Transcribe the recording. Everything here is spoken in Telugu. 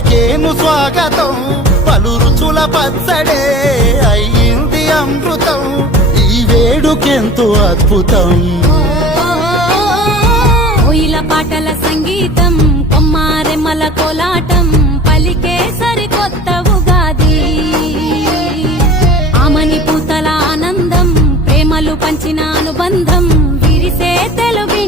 పలికేను స్వాగతం పలు రుచుల పచ్చడే అయ్యింది అమృతం ఈ వేడుకెంతో అద్భుతం కోయిల పాటల సంగీతం కొమ్మారెమ్మల కోలాటం పలికే సరికొత్త ఉగాది ఆమని పూతల ఆనందం ప్రేమలు పంచిన అనుబంధం విరిసే తెలుగు